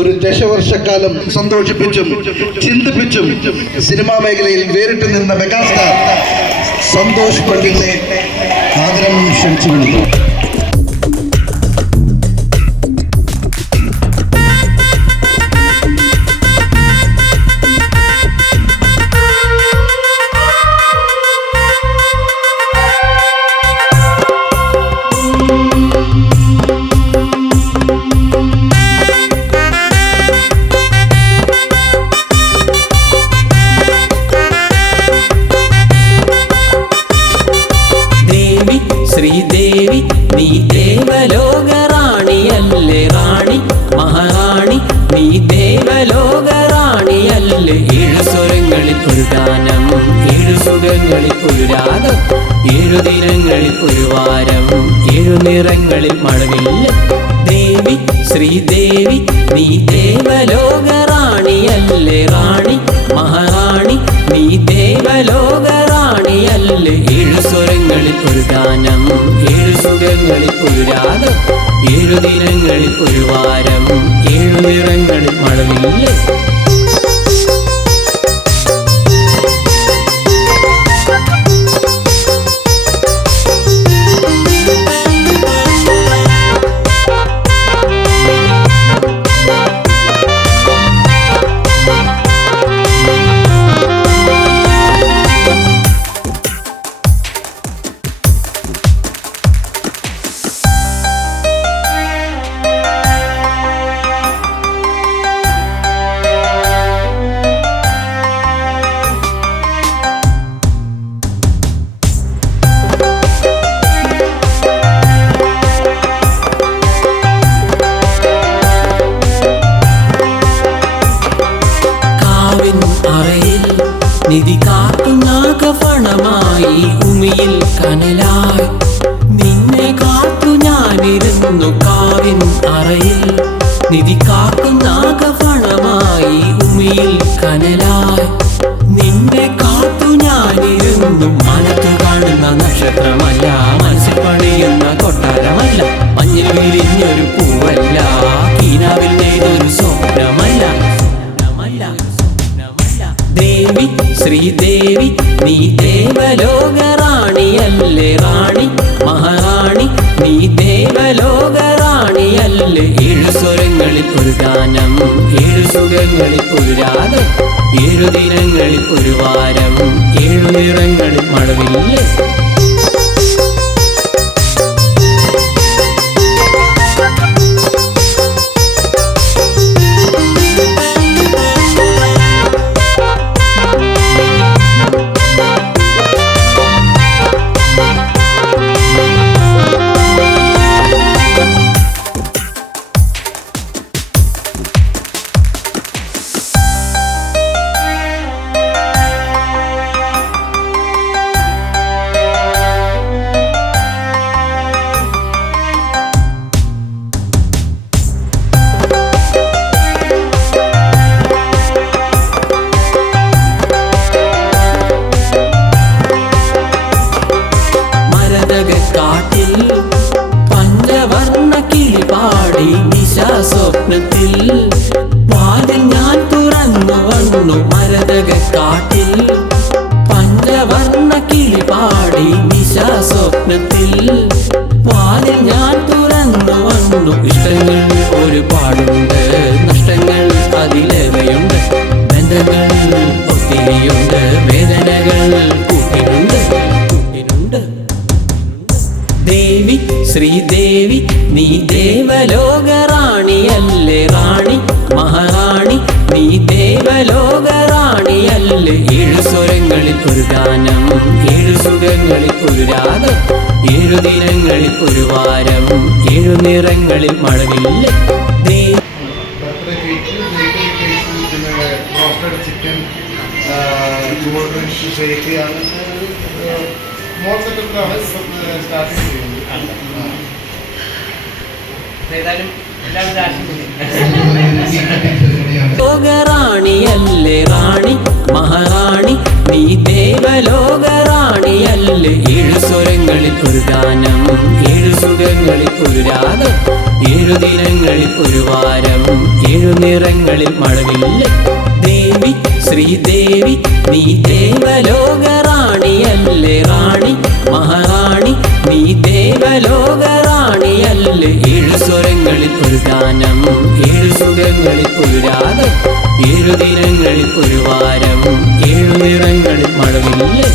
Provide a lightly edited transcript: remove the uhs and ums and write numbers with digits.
ഒരു ദശവർഷക്കാലം സന്തോഷിപ്പിച്ചും ചിന്തിപ്പിച്ചും സിനിമാ മേഖലയിൽ വേറിട്ട് നിന്ന മെഗാസ്റ്റാർ സന്തോഷ് പണ്ഡിറ്റിനെ ആദരം ക്ഷണിച്ചു വിളിക്കുന്നു. ശ്രീദേവി നീ ദേവലോകറാണിയല്ലേ റാണി മഹാറാണി നീ ദേവലോകറാണിയല്ലേ. ഏഴു സ്വരങ്ങളിൽ ഒരു ഗാനം, ഏഴു സുഖങ്ങളിൽ ഒരു രാഗം, ഏഴു ദിനങ്ങളിൽ ഒരു വാരം, ഏഴു നിറങ്ങളിൽ മഴവില്ല. ദേവി ശ്രീദേവി നീ ദേവലോകറാണിയല്ലേ റാണി മഹാറാണി നീ ദേവലോകറാണിയല്ലേ. ഏഴു സ്വരങ്ങളിൽ ഒരു ഗാനം, ഏഴു സുഖങ്ങളിൽ ഒരു രാഗം, ഏഴു ദിനങ്ങളിൽ ഒരു വാരം, ഏഴു നിറങ്ങളിൽ മഴവില്ല. നിധി കാത്തുനാഗഫണമായി ഉമിയിൽ കനലായി നിന്നെ കാത്തു ഞാനിരുന്നു കാവിൻ അറയിൽ. നിധി കാത്തുനാഗഫണമായി ഉമിയിൽ കനലായി നിന്നെ കാത്തു ഞാനിരുന്നു. മനത്ത് കാണുന്ന നക്ഷത്രമല്ല, മനസ്സിൽ പണിയുന്ന കൊട്ടാരമല്ല, മഞ്ഞിൽ വിരിഞ്ഞൊരു പൂവല്ല, കീനാവിൽ നെയ്തൊരു സ്വപ്നമല്ല. ദേവി ശ്രീദേവി നീ ദേവലോകറാണിയല്ലേ റാണി മഹാറാണി നീ ദേവലോകറാണിയല്ലേ. ഏഴു സ്വരങ്ങളിൽ ഒരു ഗാനം, ഏഴു സുഖങ്ങളിൽ ഒരു രാഗം, ഏഴു ദിനങ്ങളിൽ ഒരു വാരം, ഏഴു നിറങ്ങളിൽ മഴവില്ല. കാട്ടിൽ പഞ്ചവർണ്ണ കിളി പാടി നിശാസ്വപ്നത്തിൽ വാതിൽ ഞാൻ തുറന്നു വന്നു. മരതക കാട്ടിൽ പഞ്ചവർണ്ണ കിളി പാടി നിശാസ്വപ്നത്തിൽ വാതിൽ ഞാൻ തുറന്നു വന്നു. ഇഷ്ടങ്ങൾ ഒരുപാടുണ്ട്, നഷ്ടങ്ങൾ അതിലേറെയുണ്ട്, ബന്ധങ്ങൾ ഒത്തിരിയുണ്ട്, വേദനകൾ കൂട്ടിനുണ്ട്. ദേവി ശ്രീദേവി നീ ദേവലോകറാണിയല്ലേ റാണി മഹാറാണി നീ ദേവലോകറാണിയല്ലേ. ഏഴു സ്വരങ്ങളിൽ ഒരു ഗാനം, ഏഴു സുഖങ്ങളിൽ ഒരു രാഗം, ഏഴു ദിനങ്ങളിൽ ഒരു വാരം, ഏഴു നിറങ്ങളിൽ മഴവില്ല. ലോകറാണിയല്ലേ റാണി മഹാറാണി നീ ദേവലോകറാണിയല്ലേ. അല്ലേ ഏഴു സ്വരങ്ങളിൽ ഒരു ഗാനം, ഏഴു സുഖങ്ങളിൽ ഒരു രാഗം, ഏഴു ദിനങ്ങളിൽ ഒരു വാരം, ഏഴു നിറങ്ങളിൽ മഴവില്ല്. ദേവി ശ്രീദേവി നീ ദേവലോക റാണിയല്ലേ, റാണി മഹാറാണി നീ ദേവലോക റാണിയല്ലേ. ഏഴു സ്വരങ്ങളിൽ ഒരു ഗാനം, ഏഴു സുഖങ്ങളിൽ ഒരു രാഗം, ഏഴു ദിനങ്ങളിൽ ഒരു വാരം, ഏഴു നിറങ്ങളിൽ മഴവില്ല്.